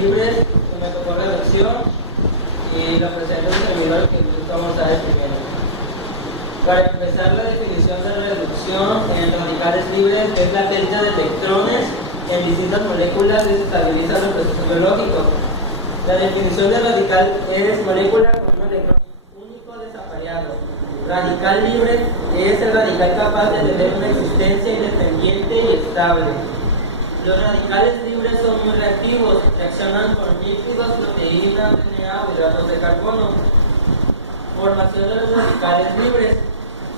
libres, su método de reducción y lo presento en el servidor que vamos a ver primero. Para empezar, la definición de reducción en radicales libres es la pérdida de electrones en distintas moléculas que desestabilizan el proceso biológico. La definición de radical es molécula con un electrón único desapareado. Radical libre es el radical capaz de tener una existencia independiente y estable. Los radicales libres son muy reactivos, reaccionan con lípidos, proteínas, DNA o hidratos de carbono. Formación de los radicales libres.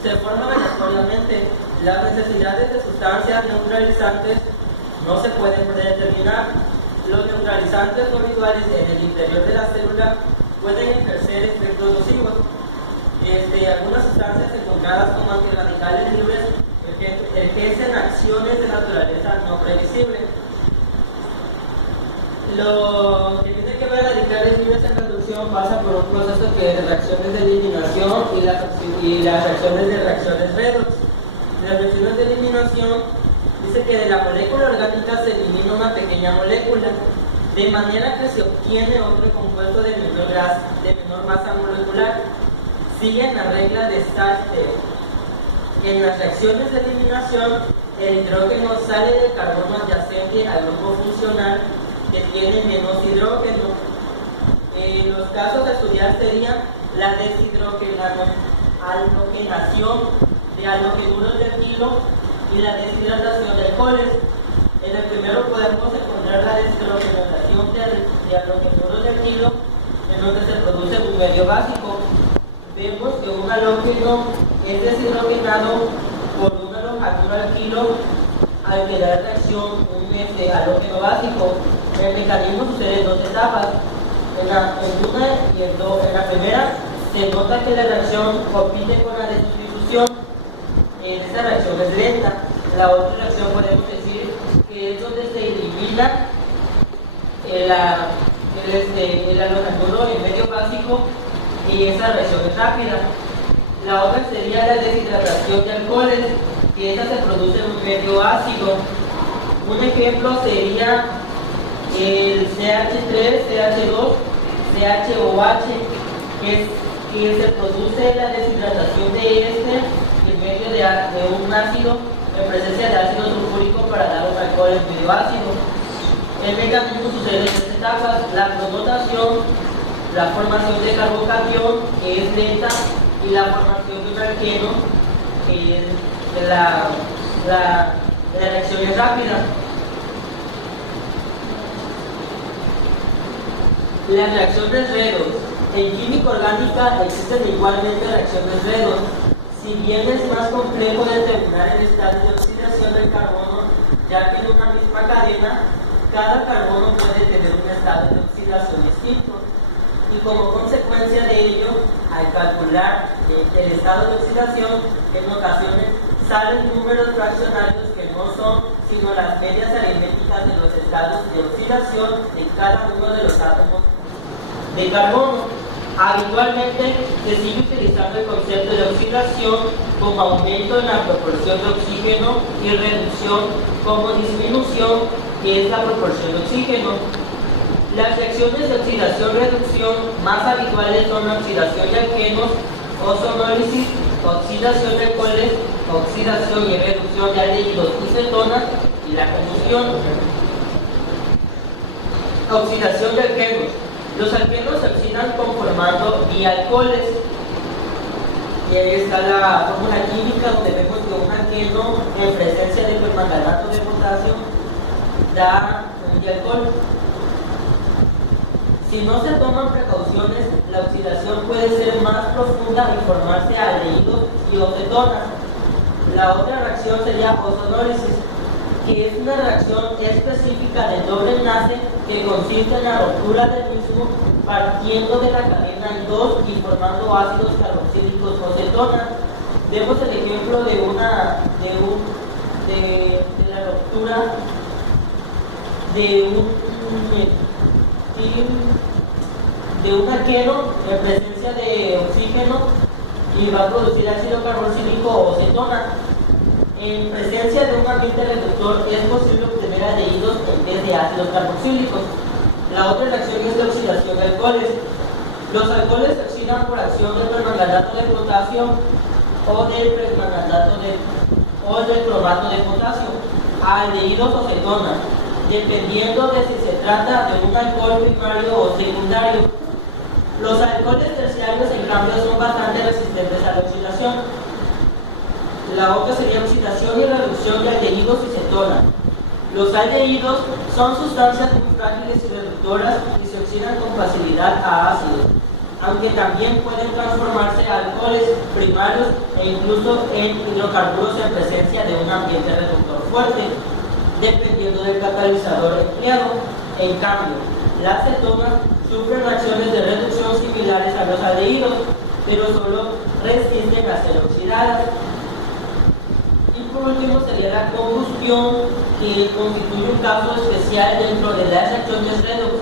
Se forma aleatoriamente. Las necesidades de sustancias neutralizantes no se pueden predeterminar. Los neutralizantes no habituales en el interior de la célula pueden ejercer efectos nocivos. Algunas sustancias encontradas como antirradicales libres ejercen acciones de naturaleza no previsible. Lo que tiene que ver radicales libres en reducción pasa por un proceso que es de reacciones de eliminación y las reacciones de reacciones redox. Las reacciones de eliminación dice que de la molécula orgánica se elimina una pequeña molécula, de manera que se obtiene otro compuesto de menor masa molecular. Siguen la regla de Sachs-Tech. En las reacciones de eliminación, el hidrógeno sale del carbono adyacente al grupo funcional que tiene menos hidrógeno. Los casos a estudiar serían la deshidrogenación de halogenuros de alquilo y la deshidratación de alcoholes. En el primero podemos encontrar la deshidrogenación de halogenuros de alquilo, en donde se produce un medio básico. Vemos que un halógeno es deshidrogenado por un halogeno alquilo al que da reacción un halógeno básico. El mecanismo sucede en dos etapas. En la primera se nota que la reacción compite con la de sustitución. Esta reacción es lenta. La otra reacción podemos decir que es donde se elimina el halogeno en medio básico y esa reacción es rápida. La otra sería la deshidratación de alcoholes, que esta se produce en un medio ácido. Un ejemplo sería el CH3, CH2, CHOH, que se produce la deshidratación de en medio de un ácido en presencia de ácido sulfúrico para dar un alcohol en medio ácido. El mecanismo sucede en tres etapas: la protonación, la formación de carbocatión, que es lenta, y la formación de un alqueno, que es la reacción es rápida. Las reacciones redox. En química orgánica existen igualmente reacciones redox. Si bien es más complejo determinar el estado de oxidación del carbono, ya que en una misma cadena, cada carbono puede tener un estado de oxidación distinto. Y como consecuencia de ello, al calcular el estado de oxidación, en ocasiones salen números fraccionarios que no son sino las medias aritméticas de los estados de oxidación de cada uno de los átomos de carbono. Habitualmente se sigue utilizando el concepto de oxidación como aumento en la proporción de oxígeno y reducción como disminución, que es la proporción de oxígeno. Las reacciones de oxidación-reducción más habituales son la oxidación de alquenos, ozonólisis, oxidación de alcoholes, oxidación y reducción de aldehídos y cetonas y la combustión. Oxidación de alquenos. Los alquenos se oxidan conformando dialcoholes. Y ahí está la fórmula química donde vemos que un alqueno en presencia de permanganato de potasio da un dialcohol. Si no se toman precauciones, la oxidación puede ser más profunda y formarse aldehídos y cetonas. La otra reacción sería ozonólisis, que es una reacción específica del doble enlace que consiste en la ruptura del mismo partiendo de la cadena en dos y formando ácidos carboxílicos o cetonas. Vemos el ejemplo de la ruptura de un alqueno en presencia de oxígeno y va a producir ácido carboxílico o cetona. En presencia de un ambiente reductor es posible obtener aldehídos en vez de ácidos carboxílicos. La otra reacción es de oxidación de alcoholes. Los alcoholes se oxidan por acción del permanganato de potasio o del cromato de potasio a aldehídos o cetonas, dependiendo de si se trata de un alcohol primario o secundario. Los alcoholes terciarios, en cambio, son bastante resistentes a la oxidación. La otra sería oxidación y reducción de aldehídos y cetonas. Los aldehídos son sustancias muy frágiles y reductoras y se oxidan con facilidad a ácidos, aunque también pueden transformarse a alcoholes primarios e incluso en hidrocarburos en presencia de un ambiente reductor fuerte, dependiendo del catalizador empleado. En cambio, las cetonas sufren reacciones de reducción similares a los aldehídos, pero solo resisten a ser oxidadas. Y por último sería la combustión, que constituye un caso especial dentro de las reacciones redox.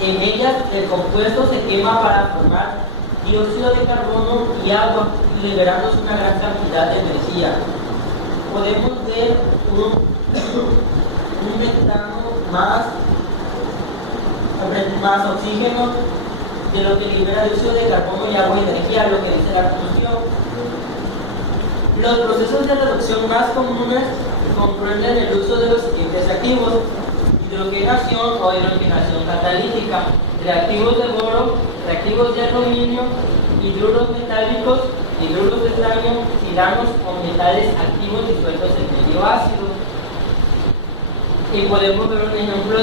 En ellas el compuesto se quema para formar dióxido de carbono y agua, liberándose una gran cantidad de energía. Podemos ver un metano más oxígeno de lo que libera dióxido de carbono y agua y energía, lo que dice la combustión. Los procesos de reducción más comunes comprenden el uso de los siguientes activos: hidrogenación o hidrogenación catalítica, reactivos de boro, reactivos de aluminio, hidruros metálicos, hidruros de titanio, cilanos o metales activos disueltos en medio ácido. Y podemos ver un ejemplo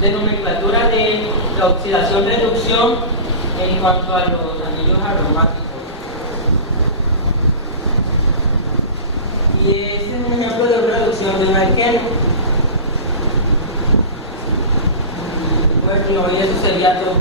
de nomenclatura de la oxidación-reducción en cuanto a los anillos aromáticos. Y este es un ejemplo de reducción de un alqueno. Bueno, y eso sería todo.